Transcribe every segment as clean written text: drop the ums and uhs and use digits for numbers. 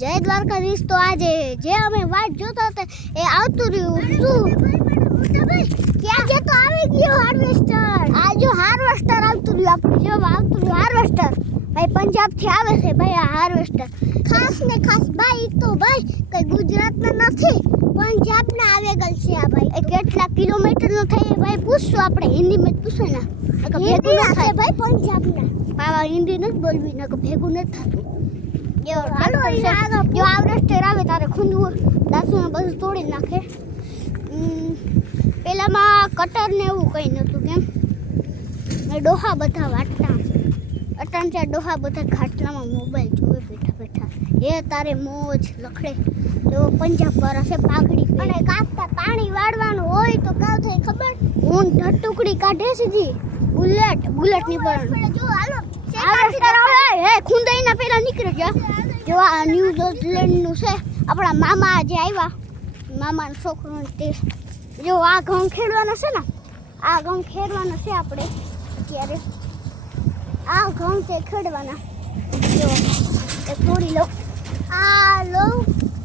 જય દ્વારકાધીશ. તો આજે જે અમે વાટ જોતા હતા એ આવતું રહ્યું. શું ક્યાં જે તો આવી ગયો હાર્વેસ્ટર. આ જો હાર્વેસ્ટર આવતું રહ્યું. આપણે જો આવતું રહ્યું હાર્વેસ્ટર. ભાઈ પંજાબ થી આવે છે ભાઈ આ હાર્વેસ્ટર. ખાસ ને ખાસ ભાઈ તો ભાઈ કઈ ગુજરાતના નથી, પંજાબના આવેગલ છે આ ભાઈ. કેટલા કિલોમીટરનો થાય ભાઈ પૂછશું આપણે. હિન્દીમાં જ પૂછો ને ભેગું ના થાય ભાઈ. પંજાબના પાવા હિન્દી નથી બોલવી ને ભેગું નથી થતું. જો હાલો જો હાર્વેસ્ટર આવે તારે ખૂંદવું દાસુને બધું તોડી નાખે. પેલામાં કટર ને એવું કંઈ નહોતું કેમ ડોહા બધા વાટતા. અટાણ ત્યાં ડોહા બધા ખાટલામાં મોબાઈલ જોવે બેઠા બેઠા. એ તારે મોજ લખડે. જો પંજાબ વાળા છે પાઘડી અને કાપતા પાણી વાળવાનું હોય તો કાવ થાય ખબર. ઊન ટુકડી કાઢે સીધી બુલેટ ની પર. જો હાલો હાર્વેસ્ટર આવે હે ખૂંદાઈના પેલા નીકળી ગયા. જો આ ન્યુઝીલેન્ડ નું છે. આપણા મામા જે આવ્યા મામાનો છોકરો તે જો આ ઘઉં ખેડવાના છે ને. આ ઘઉં ખેડવાના છે આપણે અત્યારે. આ ઘઉં તે ખેડવાના. જો એ થોડી લો. આ લો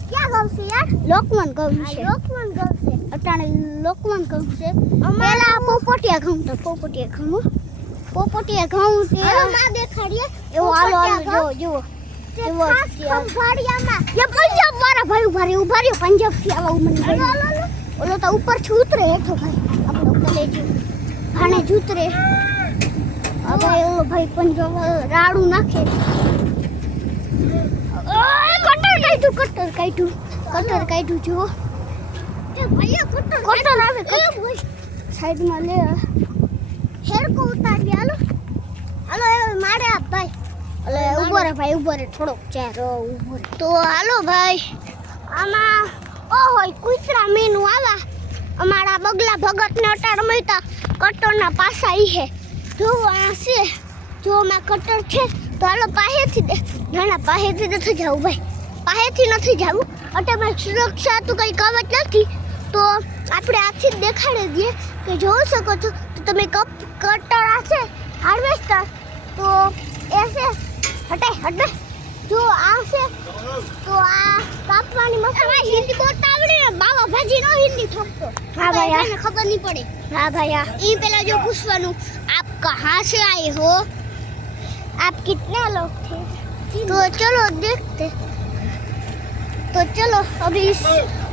ક્યાં ઘઉં છે યાર? લોકવન ઘઉં છે. લોકવન ઘઉં છે અટાણે. લોકવન ઘઉં છે. પેલા પોપટિયા ઘઉં તો પોપટિયા ઘઉં તે ના દેખાડીએ એવો. હાલો જો જો પંજાબ વાળા ભાઈ ઉભા રહ્યો. પંજાબ થી આવા ઓલો તો ઉપર થી ઉતરે હેઠો ભાઈ. આપણો કલેજો ભાણે જ ઉતરે. હવે ઓલો ભાઈ પંજાબ રાડું નાખે. કટર કાઢ્યું જો કટર આવે. સાઈડમાં લે હેરકો ઉતારી. હાલો મારે આપ ભાઈ. ઉભો રે ભાઈ ઉભો રે થોડોક ચારો ઉભો રે. તો હાલો ભાઈ આમાં ઓહોય કૂતરા મીનું આવા. અમારા બગલા ભગતને અટાડ મળતા કટરના પાસા ઈ હે. જો આ છે જો માં કટર છે તો હાલો પાસેથી દે. ના પાસેથી નથી જવું ભાઈ. પાસેથી નથી જવું. અટામાં સુરક્ષા તો કંઈ કવચ નથી તો આપણે આથી જ દેખાડી દઈએ કે જોઈ શકો છો તો તમે કટર આ છે હાર્વેસ્ટર તો એ છે. હટે જો આ છે તો આ કાપવાની મશીન. હિન્દી બોલતા આવડે ને બાવા ભાજી નો હિન્દી ઠોકતો. હા ભાઈ આને ખબર નહીં પડે. હા ભાઈ ઈ પેલા જો પૂછવાનું આપ કહાં से आए हो, आप कितने लोग थे. तो चलो देखते. तो चलो अभी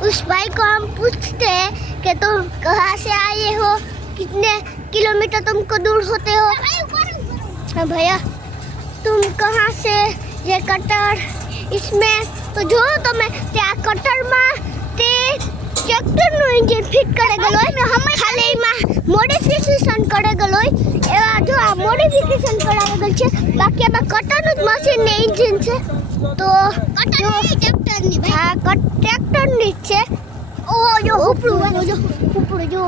उस भाई को हम पूछते हैं कि तुम कहाँ से आए हो, कितने किलोमीटर तुमको दूर होते हो. हाँ भैया तुम कहाँ से ये कटर इसमें तो जो તમે ત્યાં કટરમાં તે ટ્રેક્ટરનું એન્જિન ફિટ કરેલું હોય ને અમે ખાલી એમાં મોડિફિકેશન કરેલું હોય એવા જો આ મોડિફિકેશન કરેલું છે. બાકી એમાં કટરનું જ મશીન ને એન્જિન છે. તો ટ્રેક્ટરની હા ટ્રેક્ટરની જ છે. ઓ જો ઉપડું જો વળે જો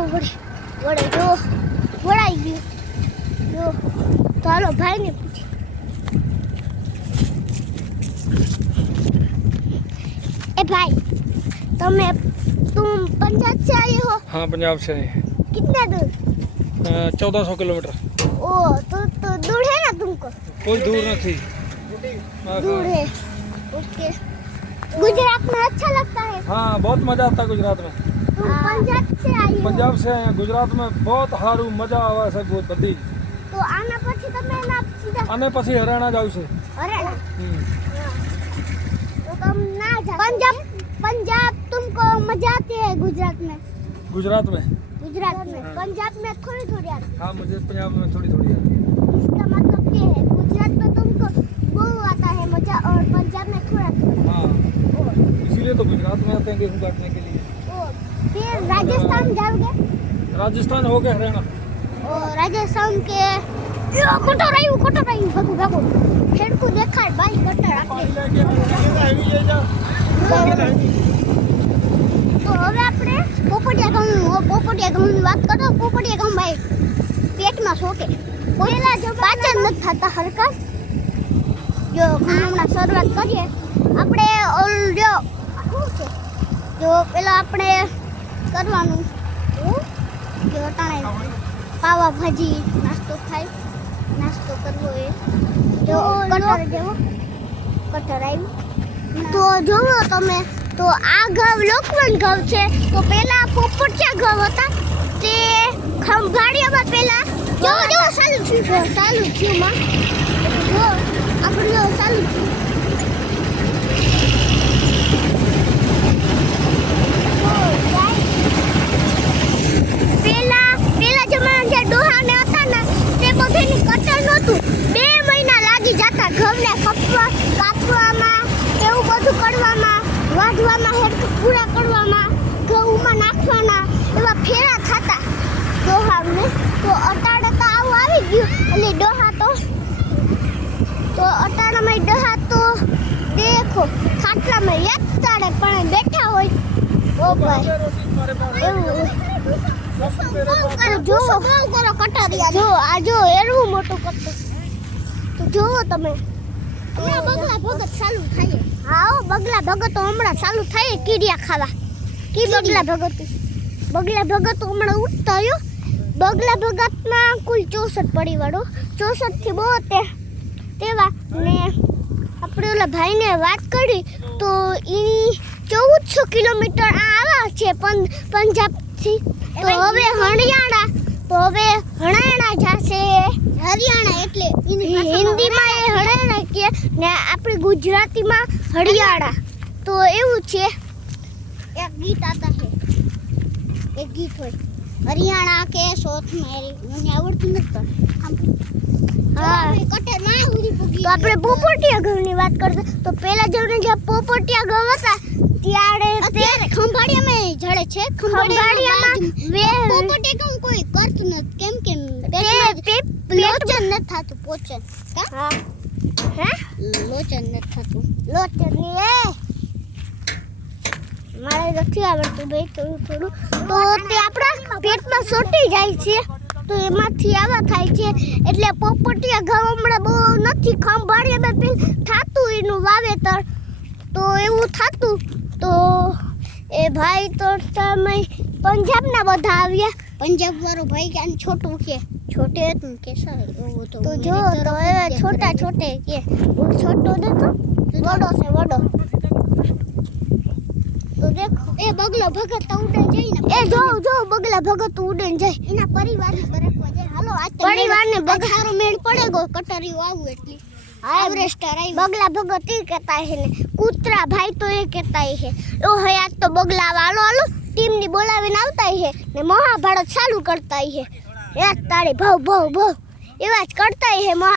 વળાઈ ગયું જો. તો હાલો ભાઈને પૂછીએ. ए भाई तुम पंजाब से आए हो? हाँ पंजाब से आए. कितना दूर? 1400 किलोमीटर. ओ तो दूर है ना तुमको? कोई दूर नहीं. दूर है. ओके. गुजरात में अच्छा लगता है? हाँ बहुत मजा आता है गुजरात में. तुम पंजाब से आए हो? पंजाब से आए. गुजरात में बहुत सारू मजा आवा છે बहुत બધી. तो आना પછી તમે ના સીધા આને પછી હરિયાણા જાવ છે. હરિયાણા तो तुम ना जाओ. पंजाब तुमको मजा आती है गुजरात में? गुजरात में पंजाब में थोड़ी आती है. हाँ मुझे पंजाब में थोड़ी आती है. इसका मतलब ये है गुजरात में तुमको बहुत आता है मजा और पंजाब में थोड़ा. हाँ इसीलिए तो गुजरात में आते हैं गेहूँ काटने के लिए. फिर राजस्थान जाओगे? राजस्थान हो गया हरियाणा. राजस्थान के कटर आई भागो खेड़ को देखा भाई कटर तो હવે આપણે પોપટિયા ઘઉંની વાત કરો. પોપટિયા ઘઉં ભાઈ પેટમાં શોકે પેલા જો પાચન નથી થતા હરકા. જો હમણાં શરૂઆત કરીએ આપણે જો શું છે જો પેલા આપણે કરવાનું જો અટાણે પાવા ભાજી નાસ્તો ખાય નાસ્તો કરવો એ જો કટર જેવો કટર આવ્યું તો જોવો તમે તો આ ઘઉં લોકવન ઘઉં છે તો પેલા પોપટિયા ઘઉં હતા તે ખંભાળિયામાં પેલા જો ચાલુ થયું માં જો આપણે ચાલુ થયું પેલા જમાના જે ડોહાને હતા ને તે બધાની કટર નહોતું 2 મહિના લાગી જતા ઘઉંને કાપવામાં એવું બધું કરવામાં વાઢવામાં હેડ પૂરા કરવામાં ઘઉંમાં નાખવાના એવા ફેરા થતા ડોહાને તો અટાડે તો આવું આવી ગયું એટલે ડોહા તો અટાડામાં ડોહા તો દેખો ખાટલામાં એક તાળે પણ બેઠા હોય ઓ ભાઈ એવું જો કરો કટારિયા જો આ જો એરવું મોટું કરતો તો જોવો તમે હમણાં બગલા ભગત ચાલુ થાય હા બગલા ભગત તો હમણાં ચાલુ થાય કીડિયા ખાવા કી બગલા ભગત હમણાં ઉઠતા આવ્યો બગલા ભગતમાં કુલ 64 પરિવારો 64 થી 72 તેવા ને આપણે ઓલા ભાઈને વાત કરી તો ઈ 1400 કિલોમીટર આવા છે પંજાબથી તો હવે હરિયાણા જાશે હરિયાણા એટલે હિન્દીમાં એ હરિયાણા કે ને આપણી ગુજરાતીમાં હરિયાણા તો એવું છે એક ગીત આતા છે એક ગીત હોય હરિયાણા કે સોથ મેરી મને આવડતું નથી હા કટર માં હુરી પૂગી તો આપણે પોપટિયા ઘઉંની વાત કરતા તો પેલા જે પોપટિયા ઘઉં હતા ત્યારે ખંભાળિયામાં જડે છે ખંભાળિયામાં પોપટિયા ઘઉં કોઈ કરતું નથી કેમ લોચન નથી થાતું પોચન હા હે લોચન નથી થાતું લોચન ની મારે નથી આવડતું ભાઈ થોડું તો તે આપણા પેટમાં સોટી જાય છે તો એમાંથી આવા થાય છે એટલે પોપટિયા ઘઉં હમણાં બહુ નથી ખંભાળિયામાં પેલ થાતું એનું વાવેતર તો એવું થાતું તો એ ભાઈ તો તમે પંજાબના બધા આવ્યા પંજાબ વાળો ભાઈ કે છોટું કે છોટે હતું કે સાહેબ એવું તો જો તો હવે છોટા છોટે કે છોટો દેખો વડો છે વડો તો દેખો એ બગલા ભગત તો ઉડે જાય ને એ જો બગલા ભગત ઉડે જાય એના પરિવારને બરકવા જાય હાલો આ પરિવારને બગારો મેળ પડે ગો કટરીઓ આવું એટલી એવરેસ્ટર આવી બગલા ભગત એ કહેતા હે ને કૂતરા ભાઈ તો એ કહેતા હે ઓ હયાત તો બગલા હાલો ટીમની બોલાવીને આવતા હે ને મહાભારત ચાલુ કરતા હે એક તાળી ભવ એવા જ કરતા હે